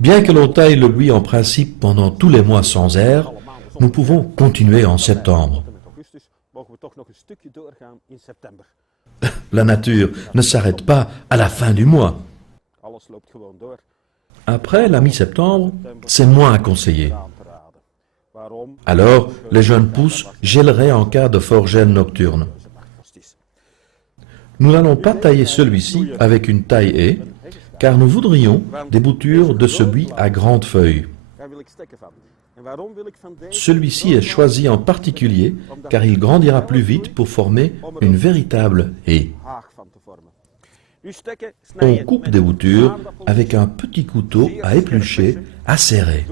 Bien que l'on taille le buis en principe pendant tous les mois sans air, nous pouvons continuer en septembre. La nature ne s'arrête pas à la fin du mois. Après la mi-septembre, c'est moins conseillé. Alors, les jeunes pousses gèleraient en cas de fort gel nocturne. Nous n'allons pas tailler celui-ci avec une taille-haie, car nous voudrions des boutures de ce buis à grandes feuilles. Celui-ci est choisi en particulier car il grandira plus vite pour former une véritable haie. On coupe des boutures avec un petit couteau à éplucher acéré.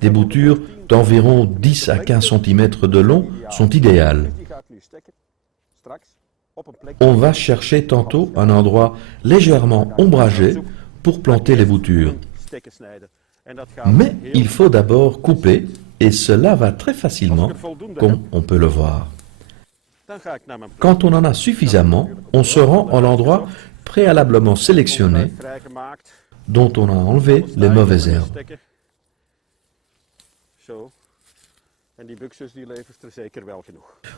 Des boutures d'environ 10 à 15 cm de long sont idéales. On va chercher tantôt un endroit légèrement ombragé pour planter les boutures. Mais il faut d'abord couper et cela va très facilement, comme on peut le voir. Quand on en a suffisamment, on se rend à l'endroit préalablement sélectionné dont on a enlevé les mauvaises herbes.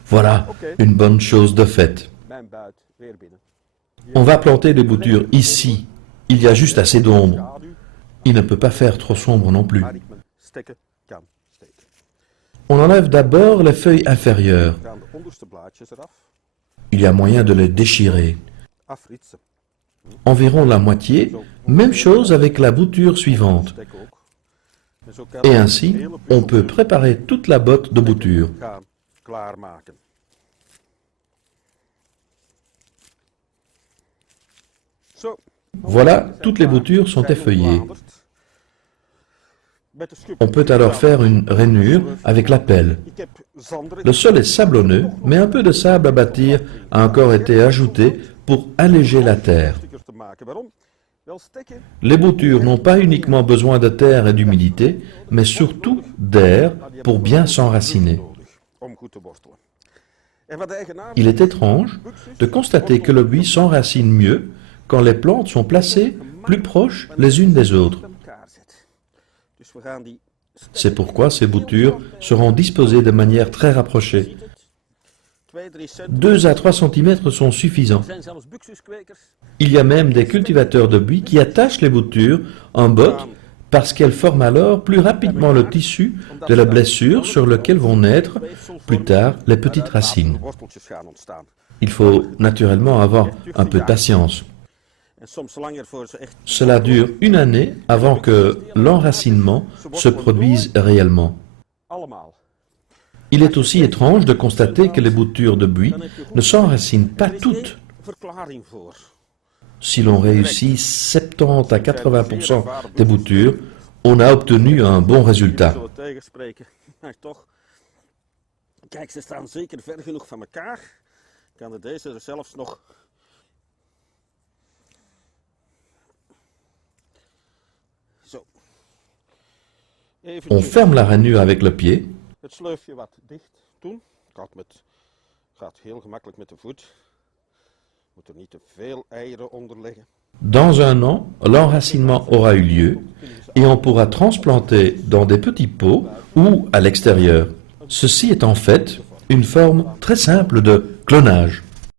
Voilà une bonne chose de faite. On va planter les boutures ici. Il y a juste assez d'ombre. Il ne peut pas faire trop sombre non plus. On enlève d'abord les feuilles inférieures. Il y a moyen de les déchirer. Environ la moitié, même chose avec la bouture suivante. Et ainsi, on peut préparer toute la botte de bouture. Voilà, toutes les boutures sont effeuillées. On peut alors faire une rainure avec la pelle. Le sol est sablonneux, mais un peu de sable à bâtir a encore été ajouté pour alléger la terre. Les boutures n'ont pas uniquement besoin de terre et d'humidité, mais surtout d'air pour bien s'enraciner. Il est étrange de constater que le buis s'enracine mieux quand les plantes sont placées plus proches les unes des autres. C'est pourquoi ces boutures seront disposées de manière très rapprochée. 2 à 3 cm sont suffisants. Il y a même des cultivateurs de buis qui attachent les boutures en botte parce qu'elles forment alors plus rapidement le tissu de la blessure sur lequel vont naître plus tard les petites racines. Il faut naturellement avoir un peu de patience. Cela dure une année avant que l'enracinement se produise réellement. Il est aussi étrange de constater que les boutures de buis ne s'enracinent pas toutes. Si l'on réussit 70 à 80% des boutures, on a obtenu un bon résultat. Kijk, ze staan zeker ver genoeg van elkaar. Kan er deze er zelfs nog. Zo. On ferme la rainure avec le pied. Het sleufje wat dicht doen. Gaat heel gemakkelijk met de voet. Moet er niet te veel eieren onder leggen. Dans un an, l'enracinement aura eu lieu et on pourra transplanter dans des petits pots ou à l'extérieur. Ceci est en fait une forme très simple de clonage.